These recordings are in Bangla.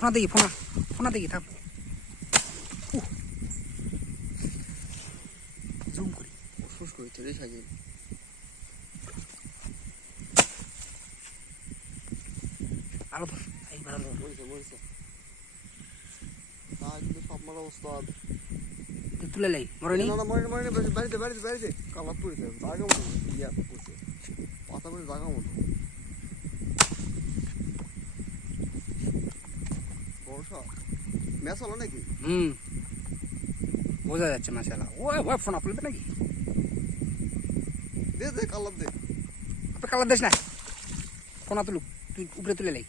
ফোনা দেখি ফোনা দেখি থাম জুম করি ফুস করি তো রে সাজিয়ে আলো ধর এইবার আলো মরিছে তা কিন্তু সব মারা ওস্তাদ তুলে লাই মরনি না মরে বাড়িতে কালাপ পড়েছে জায়গা মতো ইয়া পড়ছে পাতা পড়ে জায়গা মতো বর্ষা ম্যাচ হলো নাকি বোঝা যাচ্ছে মাশাআল্লাহ ও ফোন আপলোড নাকি দে কালাপ দে আপনি কালার দেশ না ফোনা তুলুক তুই উপরে তুলে লাই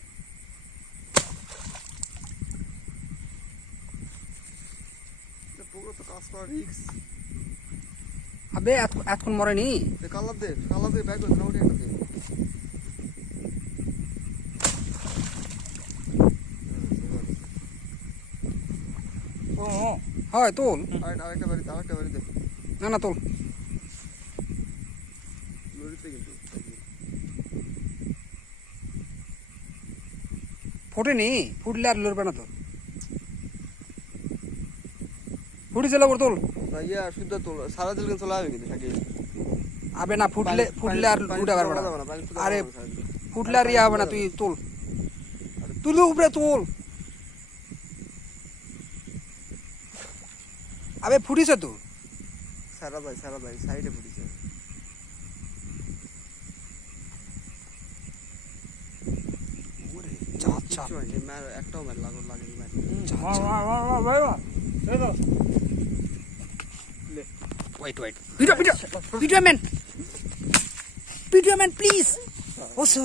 পুরো তো কাজ করা রিক্স আবে এতক্ষণ মরেনি কালাপ দে ব্যাগ করে না উঠে দে ও হয় তোল আরেকটা বাড়ি দে না তোল লরিতে কিন্তু ফোটেনি ফুটলে আর লড়বে না তো ফুটি চলে ওর তোল ইয়া শুদ্ধ তোল সারা দিল চলে আসবে কিন্তু থাকি আবে না ফুটলে আর উঠে পারবে না আরে ফুটলে আর ইয়া হবে না তুই তোল তুলে উপরে তোল আবে ফুটিছে তো সারা যায় সাইডে ফুটিছে চাপ চাপ একটাও ম্যাচ লাগে ওয়েট ভিডিও ম্যান প্লিজ ওসে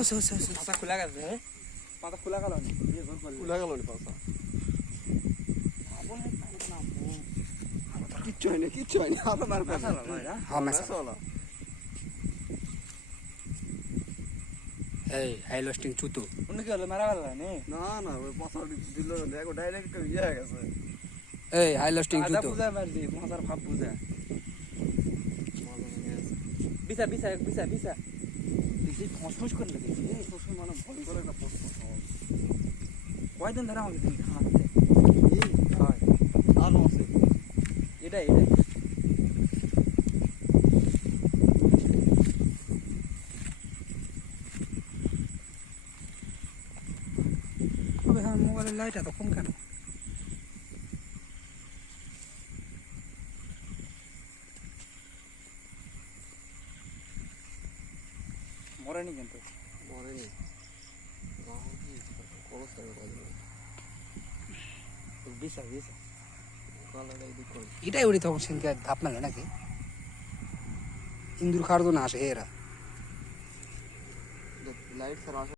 পাতা খোলা গেছে পাতা খোলা গেল নি পাশা কিচ্ছু হয়নি হাতে মার মাশাআল্লাহ ভাই হ্যাঁ মাশাআল্লাহ এই হাই লোস্টিং চুতু উনি কি হলো মারা গেল না ওই পাশা দিল দেখো ডাইরেক্ট ইয়ে হয়ে গেছে এই হাই লোস্টিং আদা চুতু বুঝা মারছি মজার ভাব বুঝা বিসা দেখি ফসফস করে দেখি প্রশ্ন মানে ভয় করে একটা প্রশ্ন কয়দিন ধরে আমাকে তুমি খাওয়াতে হয় আর আছে এটাই তবে হ্যাঁ মোবাইলের লাইট এত কম কেন মরেনি কিন্তু মরেনি বিসা এটাই উড়ি তখন সেদিনকে ধাপ মেলে নাকি ইন্দুর খাওয়ার জন্য আসে এরা লাইট ছাড়া